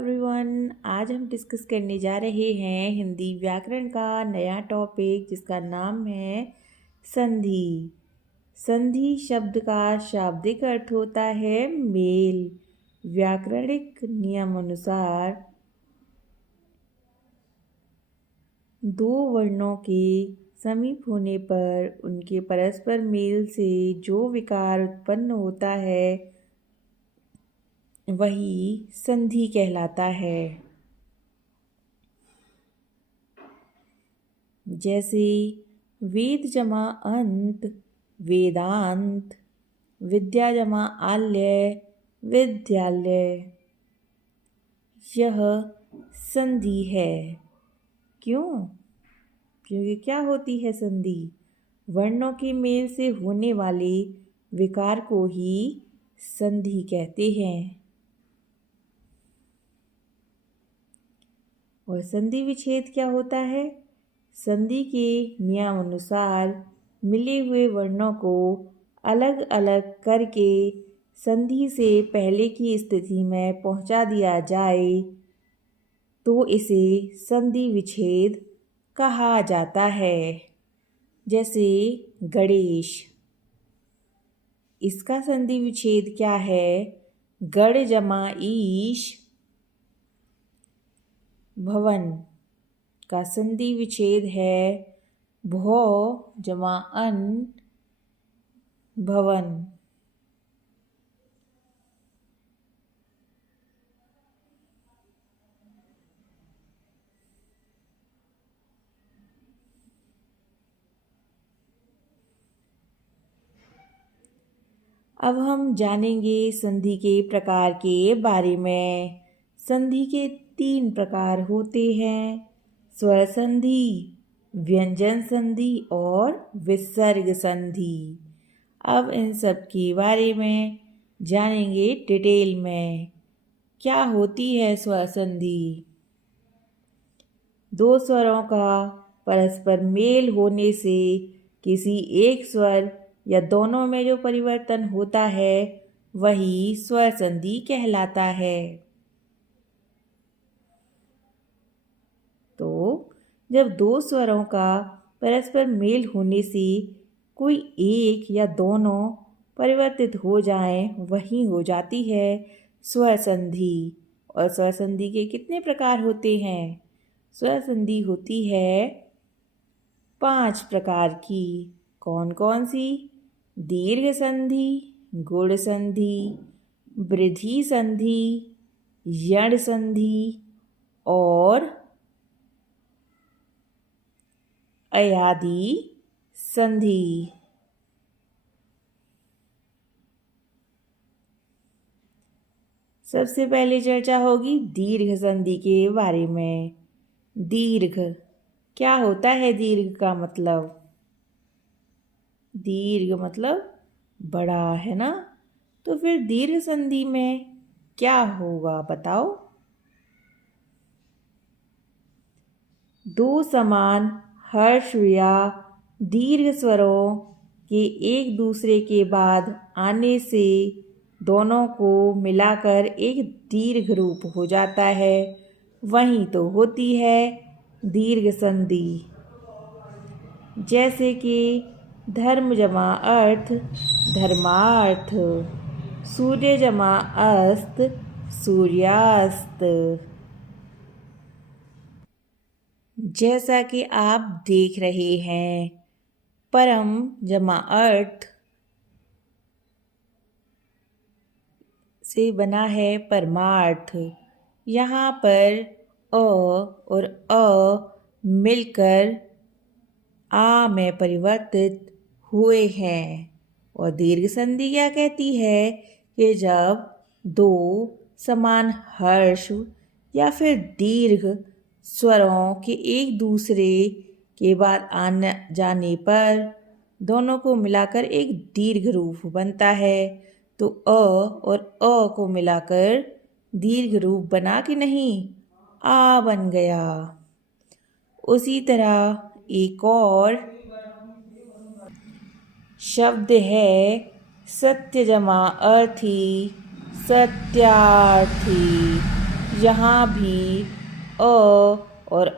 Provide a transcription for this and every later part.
Everyone, आज हम discuss करने जा रहे हैं हिंदी व्याकरण का नया टॉपिक जिसका नाम है संधि। संधि शब्द का शाब्दिक अर्थ होता है मेल। व्याकरणिक नियम अनुसार दो वर्णों के समीप होने पर उनके परस्पर मेल से जो विकार उत्पन्न होता है वही संधि कहलाता है। जैसे वेद जमा अंत वेदांत, विद्या जमा आल्य विद्यालय, यह संधि है। क्यों? क्योंकि क्या होती है संधि? वर्णों के मेल से होने वाले विकार को ही संधि कहते हैं। और संधि विच्छेद क्या होता है? संधि के नियम अनुसार मिले हुए वर्णों को अलग अलग करके संधि से पहले की स्थिति में पहुंचा दिया जाए तो इसे संधि विच्छेद कहा जाता है। जैसे गणेश, इसका संधि विच्छेद क्या है? गण जमा ईश। भवन का संधि विच्छेद है भौ जमा अन भवन। अब हम जानेंगे संधि के प्रकार के बारे में। संधि के 3 प्रकार होते हैं: स्वर संधि, व्यंजन संधि और विसर्ग संधि। अब इन सब के बारे में जानेंगे डिटेल में। क्या होती है स्वर संधि? दो स्वरों का परस्पर मेल होने से किसी एक स्वर या दोनों में जो परिवर्तन होता है वही स्वर संधि कहलाता है। तो जब दो स्वरों का परस्पर मेल होने से कोई एक या दोनों परिवर्तित हो जाएं, वही हो जाती है स्वर संधि। और स्वर संधि के कितने प्रकार होते हैं? स्वर संधि होती है 5 प्रकार की। कौन कौन सी? दीर्घ संधि, गुण संधि, वृद्धि संधि, यण संधि और अयादि संधि। सबसे पहले चर्चा होगी दीर्घ संधि के बारे में। दीर्घ क्या होता है? दीर्घ का मतलब, दीर्घ मतलब बड़ा, है ना? तो फिर दीर्घ संधि में क्या होगा बताओ? दो समान हर्ष या दीर्घ स्वरों के एक दूसरे के बाद आने से दोनों को मिलाकर एक दीर्घ रूप हो जाता है, वही तो होती है दीर्घ संधि। जैसे कि धर्म जमा अर्थ धर्मार्थ, सूर्य जमा अस्त सूर्यास्त। जैसा कि आप देख रहे हैं, परम जमा अर्थ से बना है परमार्थ। यहाँ पर अ और अ मिलकर आ में परिवर्तित हुए हैं। और दीर्घ संधि क्या कहती है कि जब दो समान हर्ष या फिर दीर्घ स्वरों के एक दूसरे के बाद आने जाने पर दोनों को मिलाकर एक दीर्घ रूप बनता है, तो अ और अ को मिलाकर दीर्घ रूप बना कि नहीं? आ बन गया। उसी तरह एक और शब्द है सत्य जमा अर्थी सत्यार्थी। यहाँ भी अ और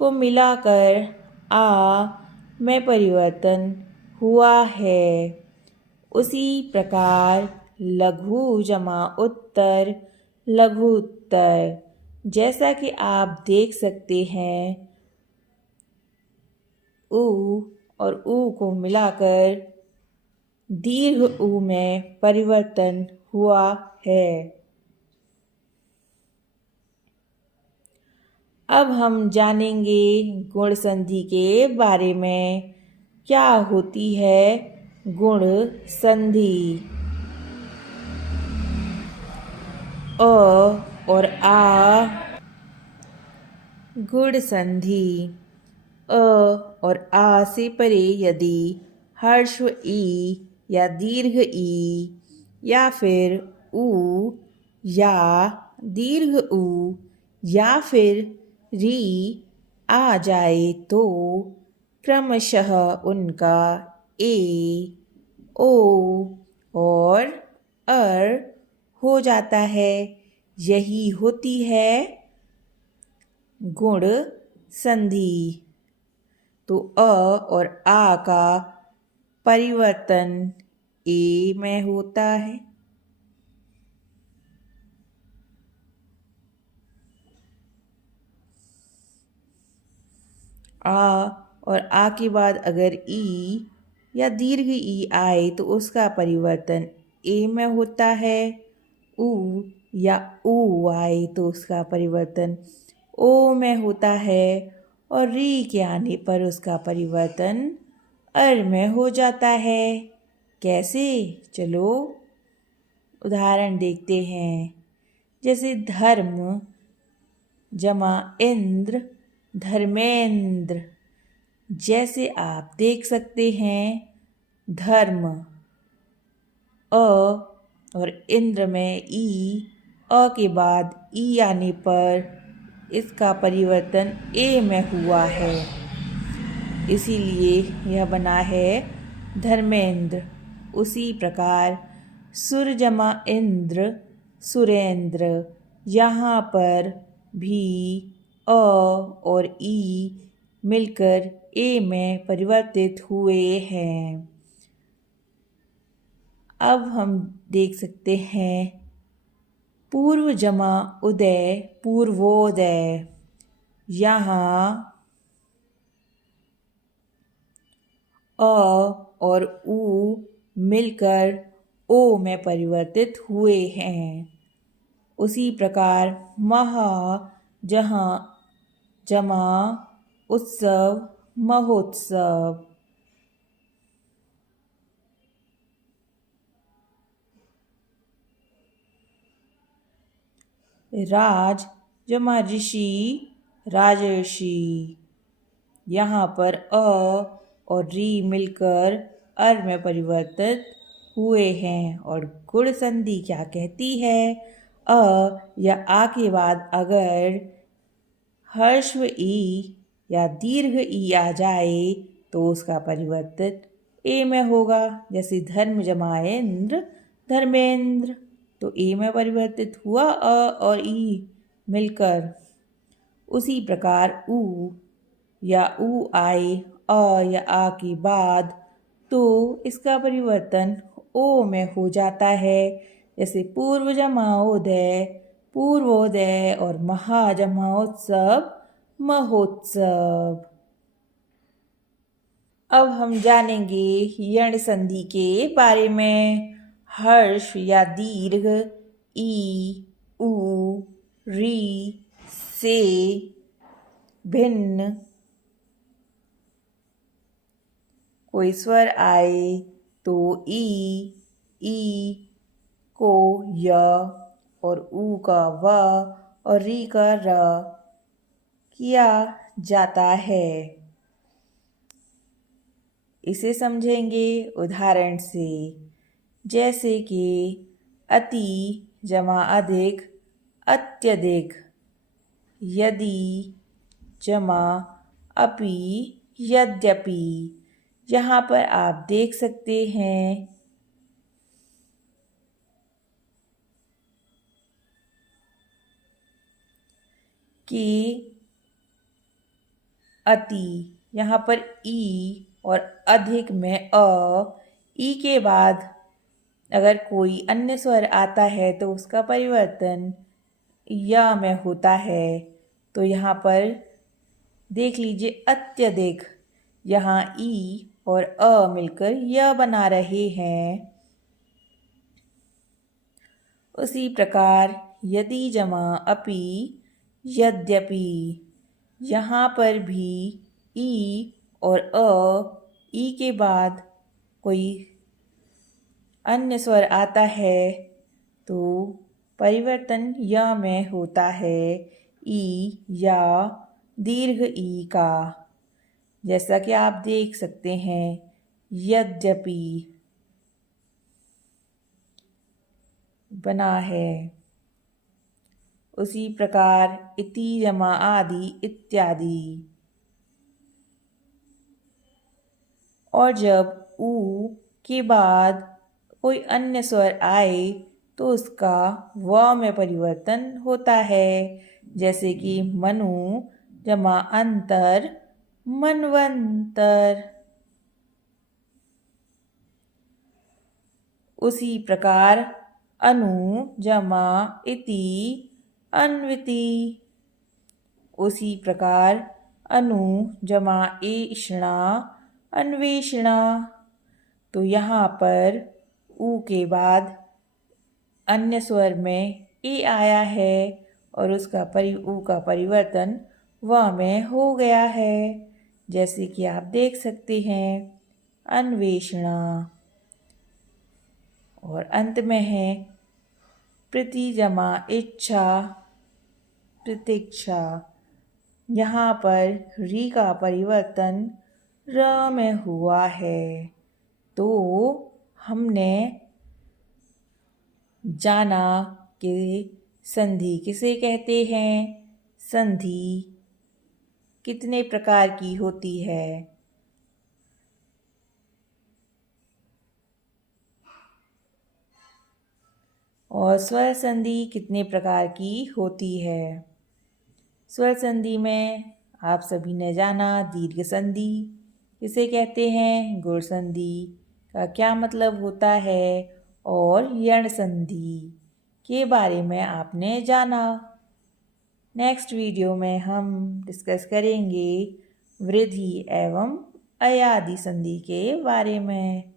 को मिलाकर आ में परिवर्तन हुआ है। उसी प्रकार लघु जमा उत्तर लघु उत्तर, जैसा कि आप देख सकते हैं उ और ऊ को मिलाकर दीर्घ ऊ में परिवर्तन हुआ है। अब हम जानेंगे गुण संधि के बारे में। क्या होती है गुण संधि? अ और आ गुण संधि। अ और आ से परे यदि ह्रस्व ई या दीर्घ ई या फिर ऊ या दीर्घ ऊ या फिर री आ जाए तो क्रमशः उनका ए, ओ और अर हो जाता है। यही होती है गुण संधि। तो अ और आ का परिवर्तन ए में होता है। आ और आ के बाद अगर ई या दीर्घ ई आए तो उसका परिवर्तन ए में होता है। ऊ या ऊ आए तो उसका परिवर्तन ओ में होता है और री के आने पर उसका परिवर्तन अर में हो जाता है। कैसे? चलो उदाहरण देखते हैं। जैसे धर्म जमा इंद्र धर्मेंद्र। जैसे आप देख सकते हैं धर्म अ और इंद्र में ई, अ के बाद ई आने पर इसका परिवर्तन ए में हुआ है, इसीलिए यह बना है धर्मेंद्र। उसी प्रकार सुर जमा इंद्र सुरेंद्र। यहाँ पर भी अ और ई मिलकर ए में परिवर्तित हुए हैं। अब हम देख सकते हैं पूर्व जमा उदय पूर्वोदय। यहाँ अ और ऊ मिलकर ओ में परिवर्तित हुए हैं। उसी प्रकार महा जहाँ जमा उत्सव महोत्सव। राज जमा ऋषि राजर्षि। यहाँ पर अ और री मिलकर अर में परिवर्तित हुए हैं। और गुण संधि क्या कहती है? अ या आ के बाद अगर ह्रस्व ई या दीर्घ ई आ जाए तो उसका परिवर्तित ए में होगा। जैसे धर्म जमा इंद्र धर्मेंद्र, तो ए में परिवर्तित हुआ अ और ई मिलकर। उसी प्रकार ऊ या ऊ आए अ या आ के बाद तो इसका परिवर्तन ओ में हो जाता है। जैसे पूर्व जमाओदय पूर्वोदय और महाजमाओत्सव महोत्सव। अब हम जानेंगे यण संधि के बारे में। हर्ष या दीर्घ ई ऊ री से भिन्न कोई स्वर आए तो ई को य और ऊ का व और री का र किया जाता है। इसे समझेंगे उदाहरण से। जैसे कि अति जमा अधिक अत्यधिक। यदि जमा अपि यद्यपि। यहाँ पर आप देख सकते हैं कि अति, यहाँ पर ई और अधिक में ई के बाद अगर कोई अन्य स्वर आता है तो उसका परिवर्तन या में होता है। तो यहाँ पर देख लीजिए अत्यधिक, यहाँ ई और मिलकर य बना रहे हैं। उसी प्रकार यदि जमा अपि, यद्यपि, यहाँ पर भी ई और ई के बाद कोई अन्य स्वर आता है तो परिवर्तन य में होता है, ई या दीर्घ ई का। जैसा कि आप देख सकते हैं यद्यपि बना है। उसी प्रकार इति जमा आदि इत्यादि। और जब ऊ के बाद कोई अन्य स्वर आए तो उसका व में परिवर्तन होता है। जैसे कि मनु जमा अंतर, मनवंतर। उसी प्रकार अनु जमा इति, अन्विति। उसी प्रकार अनु जमा एषणा, अन्वेषणा। तो यहाँ पर ऊ के बाद अन्य स्वर में ए आया है और उसका ऊ का परिवर्तन व में हो गया है। जैसे कि आप देख सकते हैं अन्वेषणा। और अंत में है प्रति जमा इच्छा, प्रतीक्षा। यहाँ पर री का परिवर्तन र में हुआ है। तो हमने जाना कि संधि किसे कहते हैं, संधि कितने प्रकार की होती है, और स्वर संधि कितने प्रकार की होती है। स्वर संधि में आप सभी ने जाना दीर्घ संधि किसे कहते हैं, गुण संधि का क्या मतलब होता है, और यण संधि के बारे में आपने जाना। नेक्स्ट वीडियो में हम डिस्कस करेंगे वृद्धि एवं अयादि संधि के बारे में।